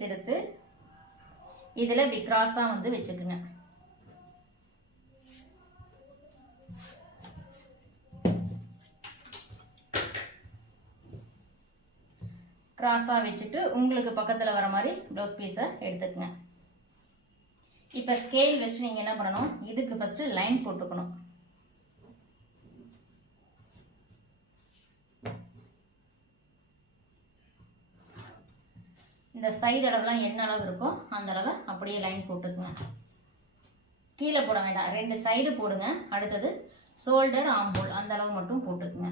Piece எடுத்து இதில் இப்படி கிராஸாக வந்து வச்சுக்குங்க. கிராஸாக வச்சுட்டு உங்களுக்கு பக்கத்தில் வர மாதிரி ப்ளவுஸ் பீஸை எடுத்துக்கங்க. இப்போ ஸ்கேல் வச்சு நீங்கள் என்ன பண்ணணும், இதுக்கு ஃபஸ்ட்டு லைன் போட்டுக்கணும். இந்த சைடு அளவுலாம் என்ன அளவு இருக்கோ அந்த அளவை அப்படியே லைன் போட்டுக்குங்க. கீழே போட வேண்டாம், 2 சைடு போடுங்க. அடுத்தது ஷோல்டர் ஆம்போல் அந்த அளவு மட்டும் போட்டுக்குங்க.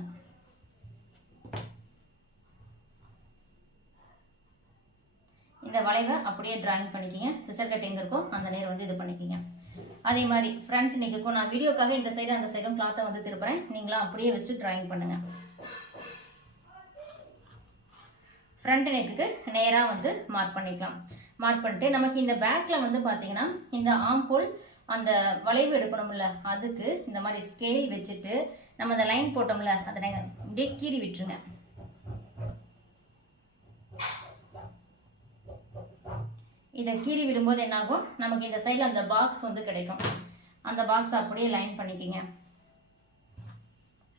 இந்த வளைவை அப்படியே டிராயிங் பண்ணிக்கிங்க. சிசர் கட் எங்கே இருக்கோ அந்த நேரம் வந்து இது பண்ணிக்கிங்க. அதே மாதிரி ஃப்ரண்ட் நெக்குக்கும் நான் வீடியோக்காக இந்த சைடு அந்த சைடும் கிளாத்தை வந்து திருப்புறேன். நீங்களும் அப்படியே வச்சுட்டு டிராயிங் பண்ணுங்கள். ஃப்ரண்ட் நெக்குக்கு நேராக வந்து மார்க் பண்ணிக்கலாம். மார்க் பண்ணிட்டு நமக்கு இந்த பேக்கில் வந்து பார்த்தீங்கன்னா இந்த ஆம்போல் அந்த வளைவு எடுக்கணும்ல, அதுக்கு இந்த மாதிரி ஸ்கேல் வச்சுட்டு நம்ம அந்த லைன் போட்டோம்ல அதை நீங்கள் அப்படியே கீறி விட்டுருங்க. இதை கீறி விடும்போது என்னாகும், நமக்கு இந்த சைடில் அந்த பாக்ஸ் வந்து கிடைக்கும். அந்த பாக்ஸ் அப்படியே லைன் பண்ணிக்கிங்க.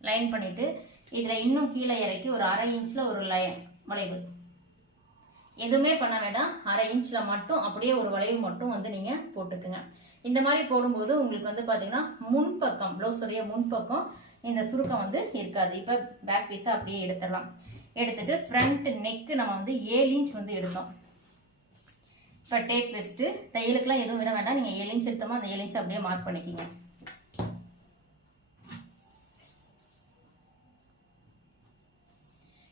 லைன் பண்ணிவிட்டு இதில் இன்னும் கீழே இறக்கி ஒரு 1/2 இன்ச்சில் ஒரு வளைவு, எதுவுமே பண்ண வேண்டாம், 1/2 இன்ச்சில் மட்டும் அப்படியே ஒரு வளைவு மட்டும் வந்து நீங்கள் போட்டுக்குங்க. இந்த மாதிரி போடும்போது உங்களுக்கு வந்து பார்த்தீங்கன்னா முன்பக்கம் ப்ளவுஸுடைய முன்பக்கம் இந்த சுருக்கம் வந்து இருக்காது. இப்போ பேக் பீஸை அப்படியே எடுத்துடலாம். எடுத்துட்டு ஃப்ரண்ட் நெக்கு நம்ம வந்து 7 இன்ச் வந்து எடுத்தோம். இப்போ டேப் வச்சுட்டு தையலுக்குலாம் எதுவும் விட வேண்டாம், நீங்கள் 7 இன்ச் எடுத்தோமோ அந்த 7 இன்ச் அப்படியே மார்க் பண்ணிக்கிங்க.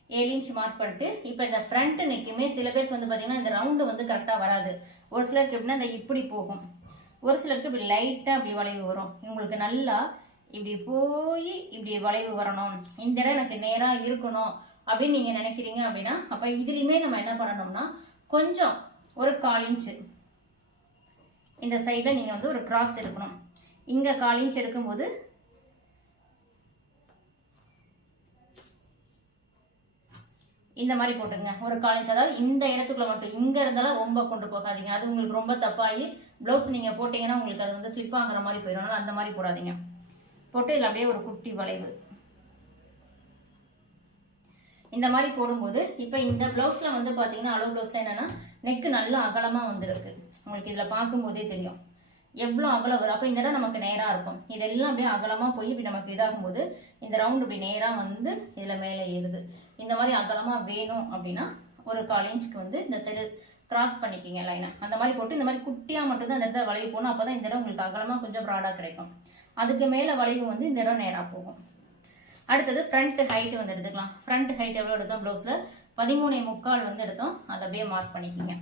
7 இன்ச் மார்க் பண்ணிட்டு இப்போ இந்த ஃப்ரண்ட் நெக்குமே சில பேருக்கு வந்து பார்த்தீங்கன்னா இந்த ரவுண்டு வந்து கரெக்டாக வராது. ஒரு சிலருக்கு எப்படின்னா இந்த இப்படி போகும், ஒரு சிலருக்கு இப்படி லைட்டாக இப்படி வளைவு வரும். உங்களுக்கு நல்லா இப்படி போய் இப்படி வளைவு வரணும், இந்த இடம் எனக்கு நேராக இருக்கணும் அப்படின்னு நீங்கள் நினைக்கிறீங்க அப்படின்னா அப்போ இதுலேயுமே நம்ம என்ன பண்ணணும்னா கொஞ்சம் ஒரு 1/4 இன்ச்சு இந்த சைடில் நீங்கள் வந்து ஒரு கிராஸ் எடுக்கணும். இங்கே 1/4 இன்ச் எடுக்கும்போது இந்த மாதிரி போட்டுங்க. ஒரு 1/4 இன்ச், அதாவது இந்த இடத்துக்குள்ள மட்டும். இங்கே இருந்தாலும் ரொம்ப கொண்டு போகாதீங்க, அது உங்களுக்கு ரொம்ப தப்பாகி ப்ளவுஸ் நீங்கள் போட்டிங்கன்னா உங்களுக்கு அது வந்து ஸ்லிப் ஆகிற மாதிரி போயிடும். அந்த மாதிரி போடாதீங்க. போட்டு இதில் அப்படியே ஒரு குட்டி வளைவு இந்த மாதிரி போடும்போது இப்போ இந்த ப்ளவுஸில் வந்து பார்த்தீங்கன்னா அளவு ப்ளவுஸில் என்னென்னா நெக்கு நல்லா அகலமாக வந்துருக்கு. உங்களுக்கு இதில் பார்க்கும்போதே தெரியும் எவ்வளோ அகலம் வரும். அப்போ இந்த இடம் நமக்கு நேராக இருக்கும். இதெல்லாம் அப்படியே அகலமாக போய் இப்படி நமக்கு இதாகும்போது இந்த ரவுண்டு இப்படி நேராக வந்து இதில் மேலே ஏறுது. இந்த மாதிரி அகலமாக வேணும் அப்படின்னா ஒரு 1/4 இன்ச்சுக்கு வந்து இந்த சைடு கிராஸ் பண்ணிக்கிங்க லைனை. அந்த மாதிரி போட்டு இந்த மாதிரி குட்டியாக மட்டும்தான் அந்த இடத்துல வளைவு போகணும். அப்போ தான் இந்த இடம் உங்களுக்கு அகலமாக கொஞ்சம் ப்ராடாக கிடைக்கும். அதுக்கு மேலே வளைவு வந்து இந்த இடம் நேராக போகும். அடுத்தது ஃப்ரண்ட் ஹைட் வந்து எடுத்துக்கலாம். ஃப்ரண்ட் ஹைட் எவ்வளோ எடுத்தோம், ப்ளவுஸில் 13.75 வந்து எடுத்தோம். அதை அப்படியே மார்க் பண்ணிக்கிங்க.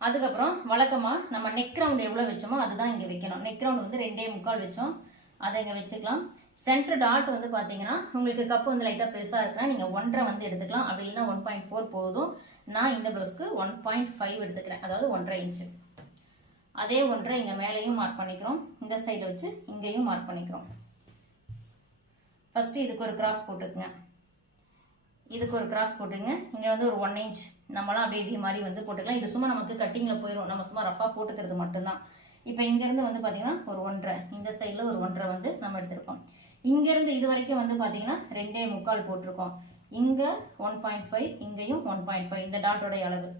அதுக்கப்புறம் வழக்கமாக நம்ம நெக் ரவுண்ட் எவ்வளோ வச்சோமோ அதுதான் இங்கே வைக்கணும். நெக் ரவுண்ட் வந்து 2.75 வச்சோம், அதை இங்கே வச்சுக்கலாம். சென்டர் டாட் வந்து பார்த்தீங்கன்னா உங்களுக்கு கப்பு வந்து லைட்டாக பெருசாக இருக்குன்னா நீங்கள் 1.5 வந்து எடுத்துக்கலாம். அப்படி இல்லைன்னா 1.4 போதும். நான் இந்த ப்ளவுஸ்க்கு 1.5 எடுத்துக்கிறேன், அதாவது 1.5 இன்ச்சு. அதே 1.5 இங்கே மேலேயும் மார்க் பண்ணிக்கிறோம், இந்த சைடில் வச்சு இங்கேயும் மார்க் பண்ணிக்கிறோம். ஃபஸ்ட்டு இதுக்கு ஒரு கிராஸ் போட்டுக்குங்க. இதுக்கு ஒரு கிராஸ் போட்டுங்க. இங்கே வந்து ஒரு 1 இன்ச் நம்மளாம் அப்படியே இப்படி மாதிரி வந்து போட்டுக்கலாம். இது சும்மா நமக்கு கட்டிங்கில் போயிடும், நம்ம சும்மா ரஃபாக போட்டுக்கிறது மட்டும்தான். இப்போ இங்கேருந்து வந்து பார்த்தீங்கன்னா ஒரு 1.5, இந்த சைடில் ஒரு 1.5 வந்து நம்ம எடுத்திருக்கோம். இங்கேருந்து இது வரைக்கும் வந்து பார்த்தீங்கன்னா 2.75 போட்டிருக்கோம். இங்கே 1.5, இங்கேயும் 1.5 இந்த டாட்டோடைய அளவு.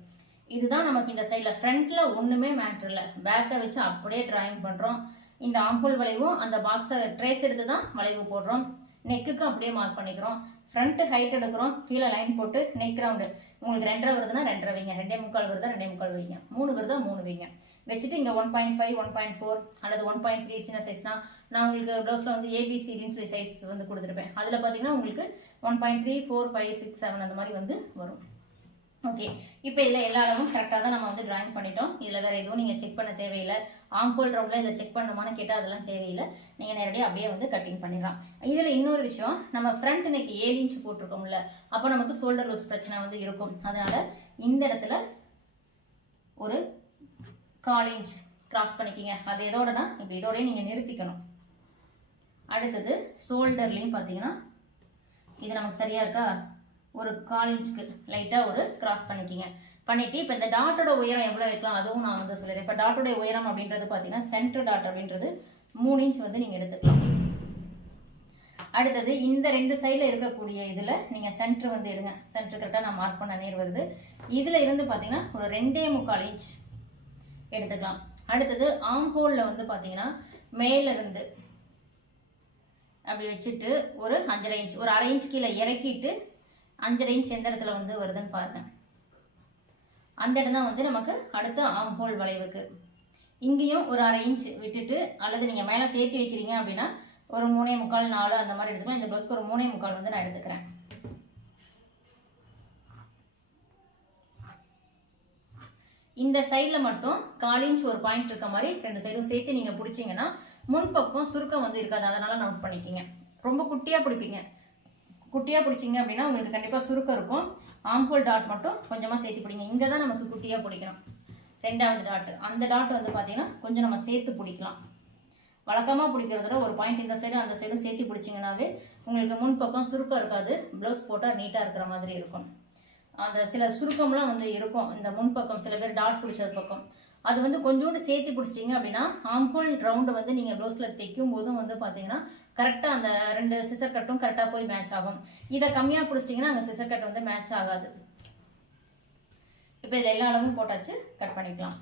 இதுதான் நமக்கு இந்த சைடில். ஃப்ரண்ட்டில் ஒன்றுமே மேட்ரு இல்லை, பேக்கை வச்சு அப்படியே டிராயிங் பண்ணுறோம். இந்த ஆம்போல் வளைவும் அந்த பாக்ஸை ட்ரேஸ் எடுத்து தான் வளைவு போடுறோம். நெக்குக்கு அப்படியே மார்க் பண்ணிக்கிறோம். ஃப்ரண்ட் ஹைட் எடுக்கிறோம், கீழே லைன் போட்டு நெக் ரவுண்டு உங்களுக்கு 2.5 வருதுன்னா 2.5 வைங்க, 2.75 வருதா 2.75 வைங்க, 3 வருதா 3 வைங்க. வச்சுட்டு இங்கே 1.5, 1.4 அல்லது 1.3 சின்ன சைஸ்னா நான் உங்களுக்கு ப்ளவுஸில் வந்து ஏபிசிடின்னு சொல்லி சைஸ் வந்து கொடுத்துருப்பேன். அதில் பார்த்தீங்கன்னா உங்களுக்கு 1.3, 4, 5, 6, 7 அந்த மாதிரி வந்து வரும். ஓகே, இப்போ இதில் எல்லா அளவும் கரெக்டாக தான் நம்ம வந்து டிராயிங் பண்ணிட்டோம். இதில் வேறு எதுவும் நீங்கள் செக் பண்ண தேவையில்லை. ஆம்போல் ரவுண்டில் இதில் செக் பண்ணணுமான்னு கேட்டால் அதெல்லாம் தேவையில்லை. நீங்கள் நேரடியாக அப்படியே வந்து கட்டிங் பண்ணிடலாம். இதில் இன்னொரு விஷயம், நம்ம ஃப்ரண்ட் நெக் 7 இன்ச் போட்டிருக்கோம்ல, அப்போ நமக்கு ஷோல்டர் லூஸ் பிரச்சனை வந்து இருக்கும். அதனால் இந்த இடத்துல ஒரு 1/4 இன்ச் கிராஸ் பண்ணிக்கிங்க. அது எதோடனா இப்படி இதோடய நீங்கள் நிறுத்திக்கணும். அடுத்தது ஷோல்டர்லேயும் பார்த்தீங்கன்னா இது நமக்கு சரியாக இருக்கா, ஒரு 1/4 இன்ச்சுக்கு லைட்டாக ஒரு கிராஸ் பண்ணிக்கிங்க. பண்ணிவிட்டு இப்போ இந்த டாட்டோட உயரம் எவ்வளோ வைக்கலாம் அதுவும் நான் வந்து சொல்லிடுறேன். இப்போ டாட்டோட உயரம் அப்படின்றது பார்த்தீங்கன்னா சென்டர் டாட் அப்படின்றது 3 இன்ச் வந்து நீங்கள் எடுத்துக்கலாம். அடுத்தது இந்த 2 சைடில் இருக்கக்கூடிய இதில் நீங்கள் சென்டர் வந்து எடுங்க. சென்டர் கரெக்டாக நான் மார்க் பண்ண நேர் வருது. இதில் இருந்து பார்த்தீங்கன்னா ஒரு 2.25 இன்ச் எடுத்துக்கலாம். அடுத்தது ஆம் ஹோலில் வந்து பார்த்தீங்கன்னா மேலிருந்து அப்படி வச்சுட்டு ஒரு 5.5 இன்ச், ஒரு 1/2 இன்ச் கீழே இறக்கிட்டு 5.5 இன்ச் எந்த இடத்துல வந்து வருதுன்னு பாருங்க. அந்த இடம் தான் வந்து நமக்கு அடுத்த ஆம் ஹோல் வளைவுக்கு. இங்கேயும் ஒரு 1/2 இன்ச் விட்டுட்டு, அல்லது நீங்கள் மேலே சேர்த்து வைக்கிறீங்க அப்படின்னா ஒரு 3.25 4 அந்த மாதிரி எடுத்துக்கலாம். இந்த ப்ளவுஸ்க்கு ஒரு 3.25 வந்து நான் எடுத்துக்கிறேன். இந்த சைடில் மட்டும் 1/4 இன்ச் ஒரு பாயிண்ட் இருக்க மாதிரி 2 சைடும் சேர்த்து நீங்கள் பிடிச்சிங்கன்னா முன்பக்கம் சுருக்கம் வந்து இருக்காது. அதனால நோட் பண்ணிக்கிங்க. ரொம்ப குட்டியாக பிடிப்பீங்க. குட்டியாக பிடிச்சிங்க அப்படின்னா உங்களுக்கு கண்டிப்பாக சுருக்கம் இருக்கும். ஆம்ஹோல் டாட் மட்டும் கொஞ்சமாக சேர்த்து பிடிங்க. இங்கே தான் நமக்கு குட்டியாக பிடிக்கணும். 2வது டாட், அந்த டாட் வந்து பார்த்தீங்கன்னா கொஞ்சம் நம்ம சேர்த்து பிடிக்கலாம். வழக்கமாக பிடிக்கிறதோட ஒரு பாயிண்ட் இந்த சைடும் அந்த சைடும் சேர்த்து பிடிச்சிங்கன்னாவே உங்களுக்கு முன்பக்கம் சுருக்கம் இருக்காது. ப்ளவுஸ் போட்டால் நீட்டாக இருக்கிற மாதிரி இருக்கும். அந்த சில சுருக்கம்லாம் வந்து இருக்கும் இந்த முன்பக்கம், சில பேர் டாட் பிடிச்சது பக்கம், அது வந்து கொஞ்சோண்டு சேர்த்து பிடிச்சிட்டிங்க அப்படின்னா ஆம்ஹோல் ரவுண்டு வந்து நீங்கள் ப்ளவுஸில் தைக்கும் போதும் வந்து பார்த்தீங்கன்னா கரெக்டாக அந்த 2 சிசர் கட்டும் கரெக்டாக போய் மேட்ச் ஆகும். இதை கம்மியாக பிடிச்சிட்டிங்கன்னா அங்கே சிசர் கட் வந்து மேட்ச் ஆகாது. இப்போ இதில் எல்லா அளவும் போட்டாச்சு, கட் பண்ணிக்கலாம்.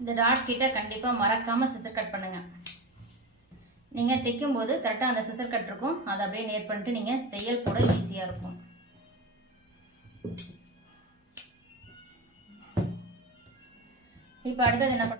இந்த டாட் கிட்ட கண்டிப்பாக மறக்காமல் சிசர் கட் பண்ணுங்கள். நீங்கள் தைக்கும் போது கரெக்டாக அந்த சிசர் கட் இருக்கும், அதை அப்படியே நேர் பண்ணிட்டு நீங்கள் தையல் போட ஈஸியாக இருக்கும். இப்போ அடுத்தது என்ன